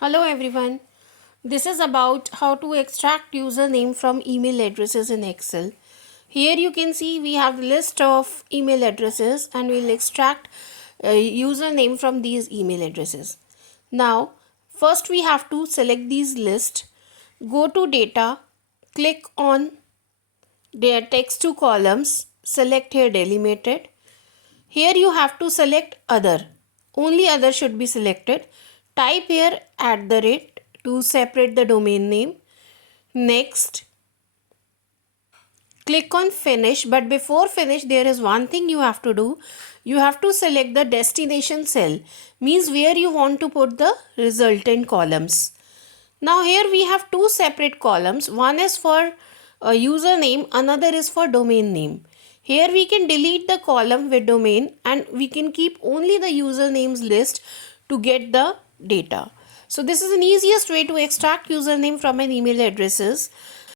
Hello everyone. This is about how to extract username from email addresses in Excel. Here you can see we have the list of email addresses and we'll extract username from these email addresses. Now, first we have to select these list, go to data, click on their text to columns, select here delimited. Here you have to select other. Only other should be selected. Type here @ to separate the domain name. Next, click on finish. But before finish, there is one thing you have to do. You have to select the destination cell. Means where you want to put the resultant columns. Now here we have two separate columns. One is for username, another is for domain name. Here we can delete the column with domain and we can keep only the usernames list to get the data. So this is an easiest way to extract username from an email addresses.